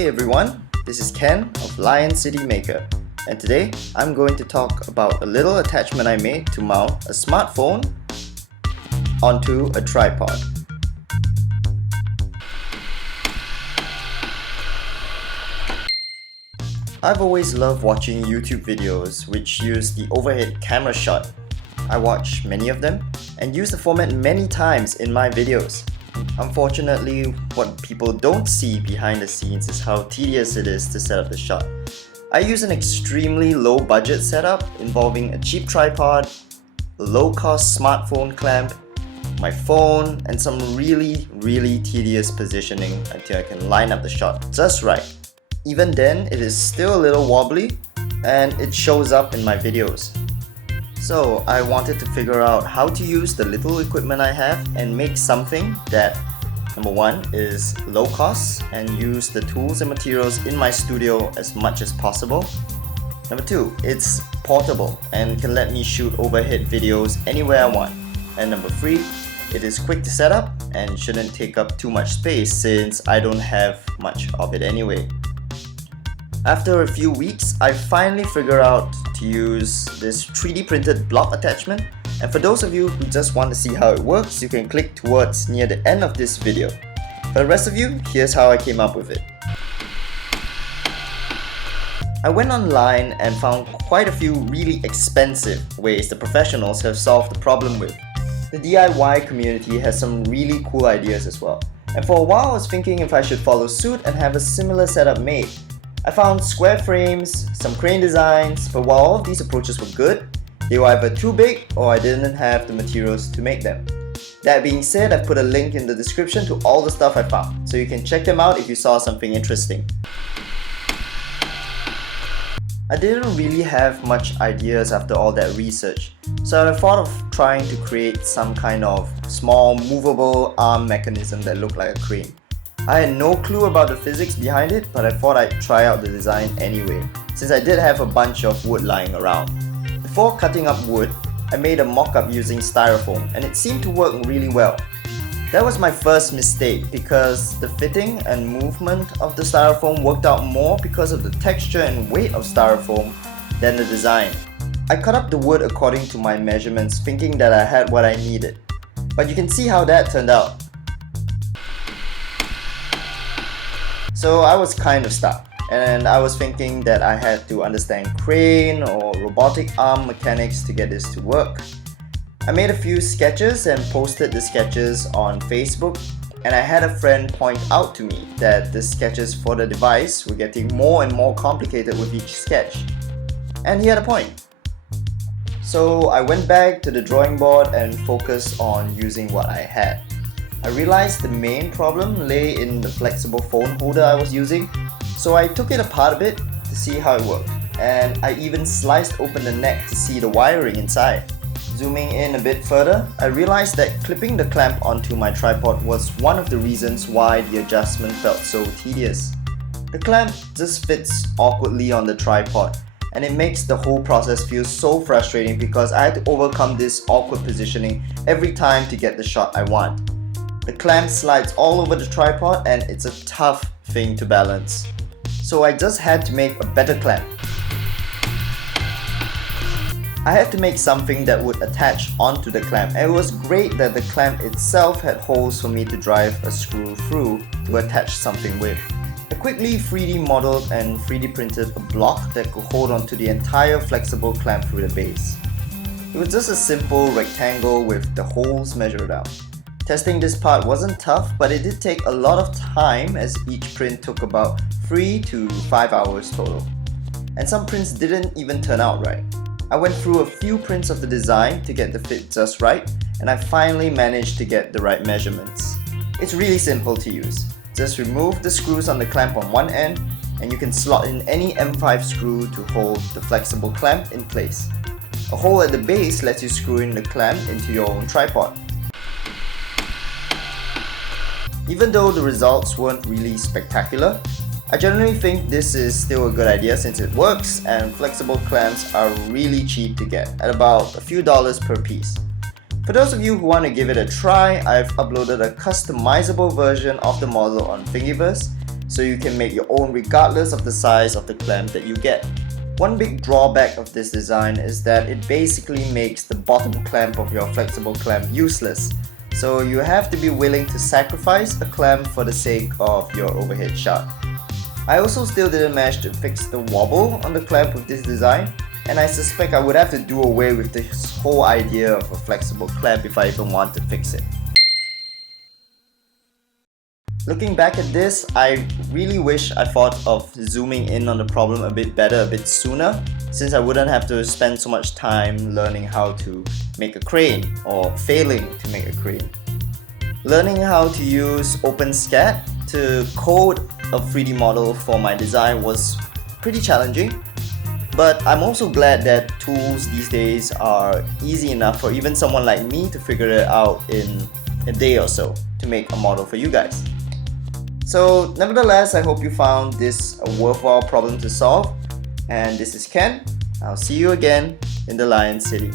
Hey everyone, this is Ken of Lion City Maker, and today I'm going to talk about a little attachment I made to mount a smartphone onto a tripod. I've always loved watching YouTube videos which use the overhead camera shot. I watch many of them and use the format many times in my videos. Unfortunately, what people don't see behind the scenes is how tedious it is to set up the shot. I use an extremely low budget setup involving a cheap tripod, a low cost smartphone clamp, my phone, and some really tedious positioning until I can line up the shot just right. Even then, it is still a little wobbly and it shows up in my videos. So I wanted to figure out how to use the little equipment I have and make something that, number one, is low cost and use the tools and materials in my studio as much as possible. Number two, it's portable and can let me shoot overhead videos anywhere I want. And number three, it is quick to set up and shouldn't take up too much space since I don't have much of it anyway. After a few weeks, I finally figured out to use this 3D printed block attachment, and for those of you who just want to see how it works, you can click towards near the end of this video. For the rest of you, here's how I came up with it. I went online and found quite a few really expensive ways the professionals have solved the problem with. The DIY community has some really cool ideas as well, and for a while I was thinking if I should follow suit and have a similar setup made. I found square frames, some crane designs, but while all of these approaches were good, they were either too big or I didn't have the materials to make them. That being said, I've put a link in the description to all the stuff I found, so you can check them out if you saw something interesting. I didn't really have much ideas after all that research, so I thought of trying to create some kind of small movable arm mechanism that looked like a crane. I had no clue about the physics behind it, but I thought I'd try out the design anyway, since I did have a bunch of wood lying around. Before cutting up wood, I made a mock-up using styrofoam, and it seemed to work really well. That was my first mistake because the fitting and movement of the styrofoam worked out more because of the texture and weight of styrofoam than the design. I cut up the wood according to my measurements, thinking that I had what I needed. But you can see how that turned out. So I was kind of stuck, and I was thinking that I had to understand crane or robotic arm mechanics to get this to work. I made a few sketches and posted the sketches on Facebook, and I had a friend point out to me that the sketches for the device were getting more and more complicated with each sketch. And he had a point. So I went back to the drawing board and focused on using what I had. I realized the main problem lay in the flexible phone holder I was using, so I took it apart a bit to see how it worked, and I even sliced open the neck to see the wiring inside. Zooming in a bit further, I realized that clipping the clamp onto my tripod was one of the reasons why the adjustment felt so tedious. The clamp just fits awkwardly on the tripod, and it makes the whole process feel so frustrating because I had to overcome this awkward positioning every time to get the shot I want. The clamp slides all over the tripod and it's a tough thing to balance. So I just had to make a better clamp. I had to make something that would attach onto the clamp, and it was great that the clamp itself had holes for me to drive a screw through to attach something with. I quickly 3D modeled and 3D printed a block that could hold onto the entire flexible clamp through the base. It was just a simple rectangle with the holes measured out. Testing this part wasn't tough, but it did take a lot of time as each print took about 3 to 5 hours total. And some prints didn't even turn out right. I went through a few prints of the design to get the fit just right, and I finally managed to get the right measurements. It's really simple to use. Just remove the screws on the clamp on one end, and you can slot in any M5 screw to hold the flexible clamp in place. A hole at the base lets you screw in the clamp into your own tripod. Even though the results weren't really spectacular, I generally think this is still a good idea since it works and flexible clamps are really cheap to get at about a few dollars per piece. For those of you who want to give it a try, I've uploaded a customizable version of the model on Thingiverse, so you can make your own regardless of the size of the clamp that you get. One big drawback of this design is that it basically makes the bottom clamp of your flexible clamp useless. So you have to be willing to sacrifice a clamp for the sake of your overhead shot. I also still didn't manage to fix the wobble on the clamp with this design, and I suspect I would have to do away with this whole idea of a flexible clamp if I even want to fix it. Looking back at this, I really wish I thought of zooming in on the problem a bit better, a bit sooner, since I wouldn't have to spend so much time learning how to make a crane or failing to make a crane. Learning how to use OpenSCAD to code a 3D model for my design was pretty challenging, but I'm also glad that tools these days are easy enough for even someone like me to figure it out in a day or so to make a model for you guys. So nevertheless, I hope you found this a worthwhile problem to solve, and this is Ken. I'll see you again in the Lion City.